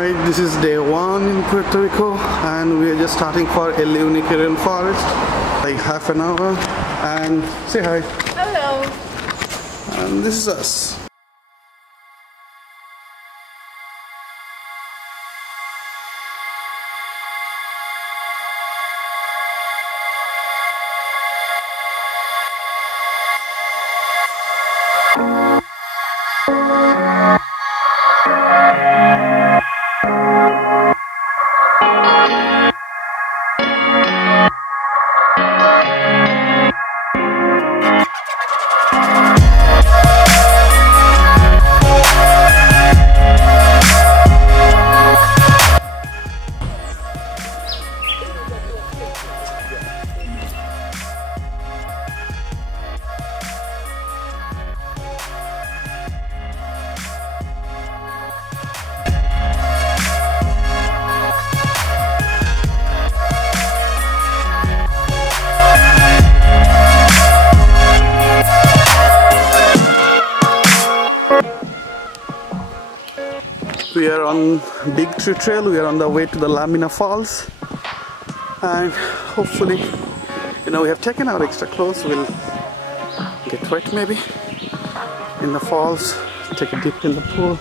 Right, this is day one in Puerto Rico and we are just starting for Yunque Rain forest, like half an hour. And say hi. Hello. And this is us. We are on Big Tree Trail. We are on the way to the Mina Falls, and hopefully, we have taken our extra clothes. We'll get wet maybe in the falls, take a dip in the pool.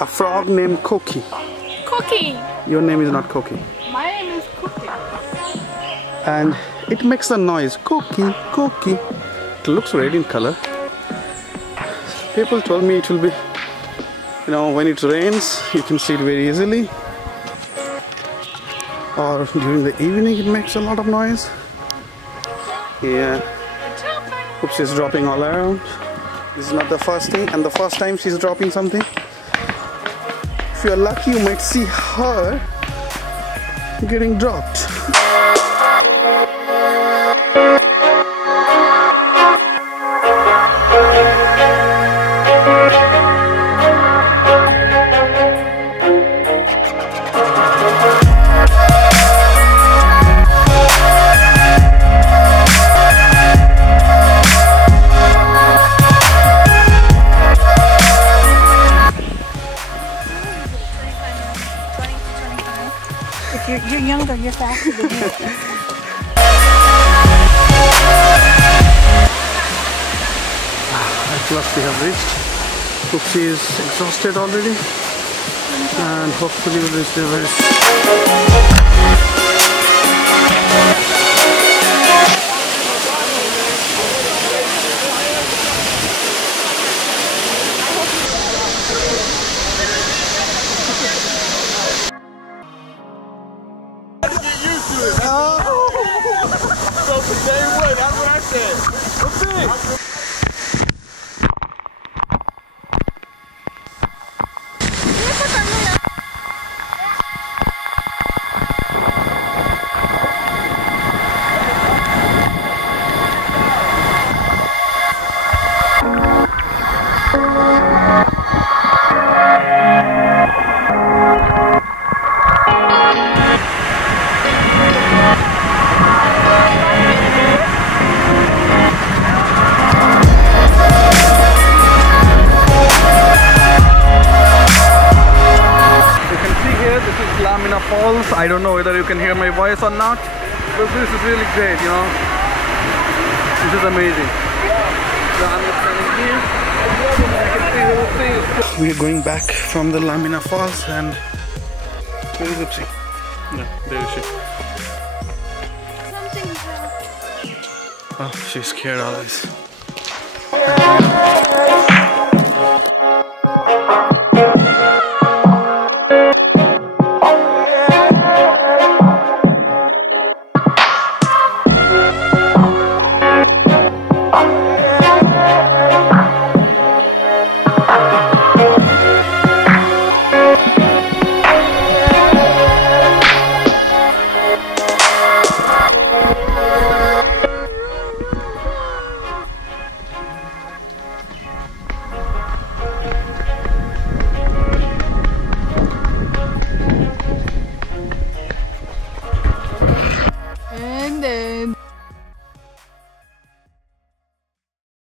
A frog named Cookie. Cookie. Your name is not Cookie. My name is Cookie. And it makes a noise, Cookie, Cookie. It looks red in color. People told me it will be, when it rains, you can see it very easily. Or during the evening, it makes a lot of noise. Yeah. Oops, she's dropping all around. This is not the first thing, and the first time she's dropping something. If you're lucky, you might see her getting dropped. If you're younger, you're faster than me. At last we have reached. Oopsie is exhausted already, and hopefully we'll reach there very soon. So from day one, that's what I said. What's it? Mina Falls. I don't know whether you can hear my voice or not, but this is really great, This is amazing. So I'm standing here. I can see the thing. We are going back from the Mina Falls, and where is Oopsie? No, there is she. Something's Oh, she's scared always.